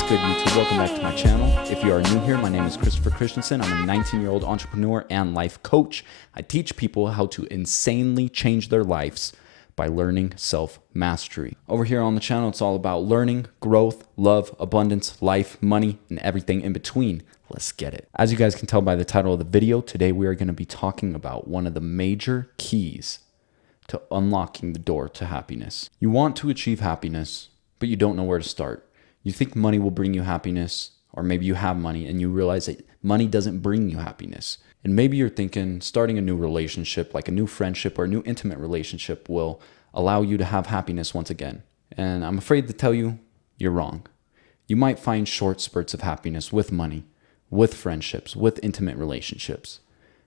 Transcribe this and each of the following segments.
What's good, YouTube? Welcome back to my channel. If you are new here, my name is Christopher Christensen. I'm a 19-year-old entrepreneur and life coach. I teach people how to insanely change their lives by learning self-mastery. Over here on the channel, it's all about learning, growth, love, abundance, life, money, and everything in between. Let's get it. As you guys can tell by the title of the video, today we are going to be talking about one of the major keys to unlocking the door to happiness. You want to achieve happiness, but you don't know where to start. You think money will bring you happiness, or maybe you have money and you realize that money doesn't bring you happiness. And maybe you're thinking starting a new relationship, like a new friendship or a new intimate relationship, will allow you to have happiness once again. And I'm afraid to tell you, you're wrong. You might find short spurts of happiness with money, with friendships, with intimate relationships.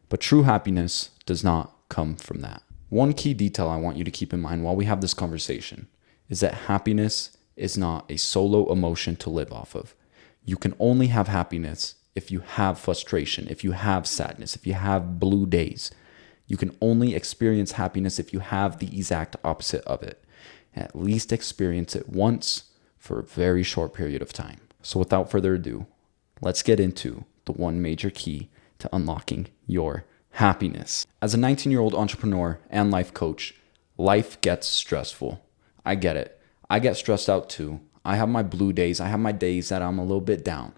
But true happiness does not come from that. One key detail I want you to keep in mind while we have this conversation is that happiness is not a solo emotion to live off of. You can only have happiness if you have frustration, if you have sadness, if you have blue days. You can only experience happiness if you have the exact opposite of it. At least experience it once for a very short period of time. So without further ado, let's get into the one major key to unlocking your happiness. As a 19-year-old entrepreneur and life coach, life gets stressful. I get it. I get stressed out too. I have my blue days. I have my days that I'm a little bit down.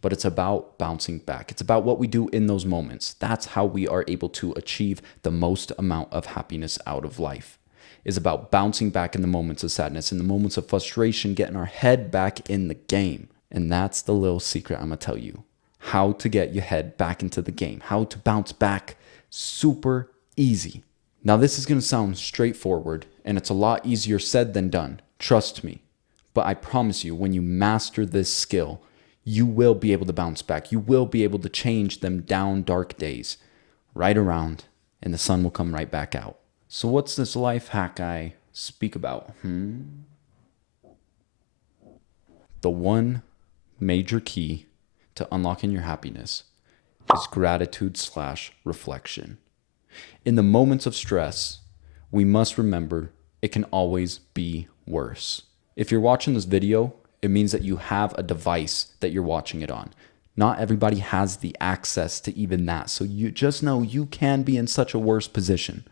But it's about bouncing back. It's about what we do in those moments. That's how we are able to achieve the most amount of happiness out of life. It's about bouncing back in the moments of sadness, in the moments of frustration, getting our head back in the game. And that's the little secret I'm going to tell you. How to get your head back into the game. How to bounce back super easy. Now, this is going to sound straightforward, and it's a lot easier said than done. Trust me. But I promise you, when you master this skill, you will be able to bounce back. You will be able to change them down dark days right around, and the sun will come right back out. So what's this life hack I speak about? The one major key to unlocking your happiness is gratitude/reflection. In the moments of stress, we must remember it can always be worse. If you're watching this video, it means that you have a device that you're watching it on. Not everybody has the access to even that. So you just know you can be in such a worse position.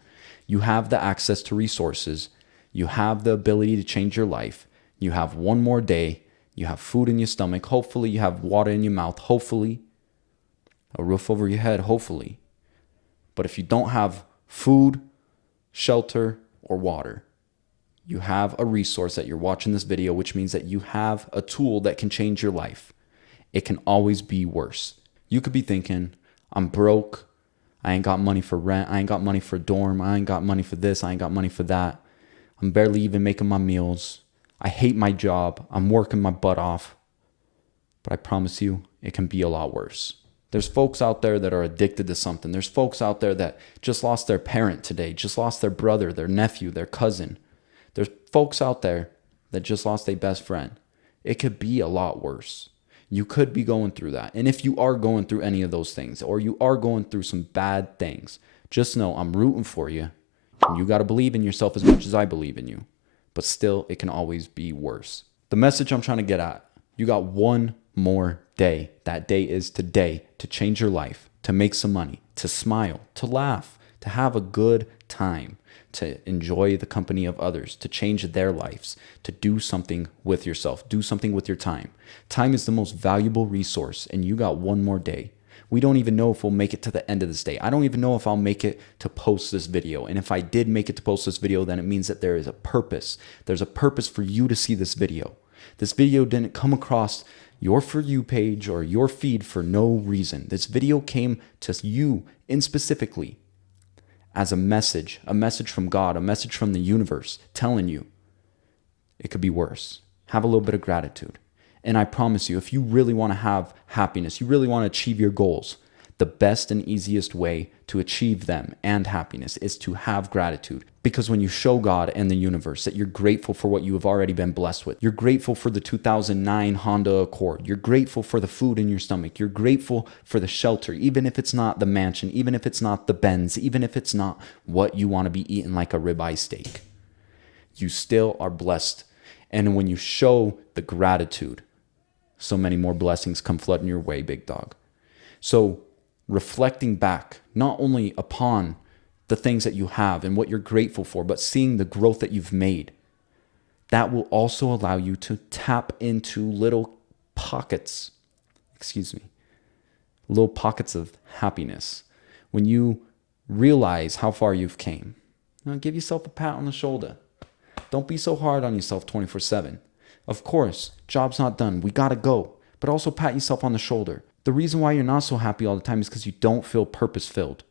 You have the access to resources. You have the ability to change your life. You have one more day. You have food in your stomach. Hopefully you have water in your mouth. Hopefully a roof over your head. Hopefully. But if you don't have food, shelter, or water, you have a resource that you're watching this video, which means that you have a tool that can change your life. It can always be worse. You could be thinking, I'm broke. I ain't got money for rent. I ain't got money for dorm. I ain't got money for this. I ain't got money for that. I'm barely even making my meals. I hate my job. I'm working my butt off. But I promise you, it can be a lot worse. There's folks out there that are addicted to something. There's folks out there that just lost their parent today, just lost their brother, their nephew, their cousin. There's folks out there that just lost their best friend. It could be a lot worse. You could be going through that. And if you are going through any of those things, or you are going through some bad things, just know I'm rooting for you. And you got to believe in yourself as much as I believe in you. But still, it can always be worse. The message I'm trying to get at, you got one more day. That day is today to change your life, to make some money, to smile, to laugh, to have a good time, to enjoy the company of others, to change their lives, to do something with yourself, do something with your time. Time is the most valuable resource, and you got one more day. We don't even know if we'll make it to the end of this day. I don't even know if I'll make it to post this video. And if I did make it to post this video, then it means that there is a purpose. There's a purpose for you to see this video. This video didn't come across your For You page or your feed for no reason. This video came to you in specifically as a message from God, a message from the universe telling you it could be worse. Have a little bit of gratitude. And I promise you, if you really want to have happiness, you really want to achieve your goals, the best and easiest way to achieve them and happiness is to have gratitude. Because when you show God and the universe that you're grateful for what you have already been blessed with, you're grateful for the 2009 Honda Accord, you're grateful for the food in your stomach, you're grateful for the shelter, even if it's not the mansion, even if it's not the Benz, even if it's not what you want to be eating like a ribeye steak, you still are blessed. And when you show the gratitude, so many more blessings come flooding your way, big dog. So reflecting back, not only upon the things that you have and what you're grateful for, but seeing the growth that you've made, that will also allow you to tap into little pockets of happiness. When you realize how far you've came, give yourself a pat on the shoulder. Don't be so hard on yourself 24/7. Of course, job's not done. We gotta go. But also pat yourself on the shoulder. The reason why you're not so happy all the time is because you don't feel purpose-filled.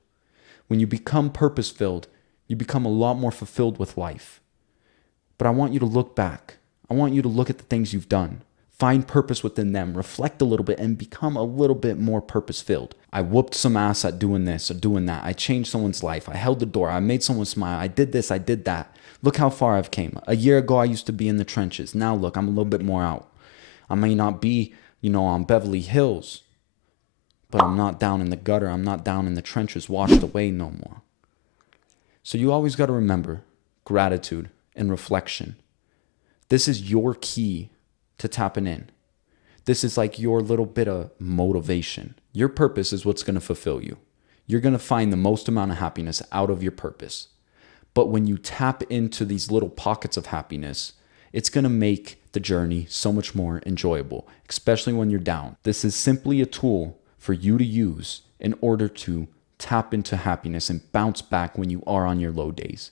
When you become purpose-filled, you become a lot more fulfilled with life. But I want you to look back. I want you to look at the things you've done. Find purpose within them. Reflect a little bit and become a little bit more purpose-filled. I whooped some ass at doing this or doing that. I changed someone's life. I held the door. I made someone smile. I did this. I did that. Look how far I've came. A year ago, I used to be in the trenches. Now look, I'm a little bit more out. I may not be, on Beverly Hills, but I'm not down in the gutter. I'm not down in the trenches, washed away no more. So you always got to remember gratitude and reflection. This is your key to tapping in. This is like your little bit of motivation. Your purpose is what's going to fulfill you. You're going to find the most amount of happiness out of your purpose. But when you tap into these little pockets of happiness, it's going to make the journey so much more enjoyable, especially when you're down. This is simply a tool for you to use in order to tap into happiness and bounce back when you are on your low days.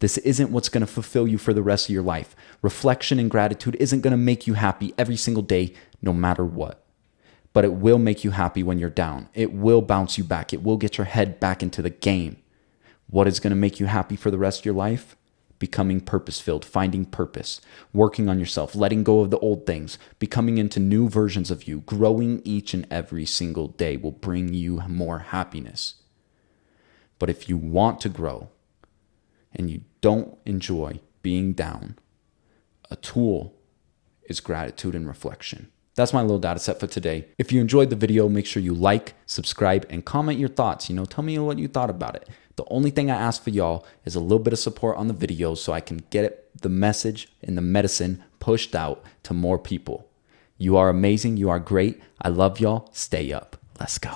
This isn't what's going to fulfill you for the rest of your life. Reflection and gratitude isn't going to make you happy every single day, no matter what. But it will make you happy when you're down. It will bounce you back. It will get your head back into the game. What is going to make you happy for the rest of your life? Becoming purpose-filled, finding purpose, working on yourself, letting go of the old things, becoming into new versions of you, growing each and every single day will bring you more happiness. But if you want to grow and you don't enjoy being down, a tool is gratitude and reflection. That's my little data set for today. If you enjoyed the video, make sure you like, subscribe, and comment your thoughts. Tell me what you thought about it. The only thing I ask for y'all is a little bit of support on the video so I can get the message and the medicine pushed out to more people. You are amazing. You are great. I love y'all. Stay up. Let's go.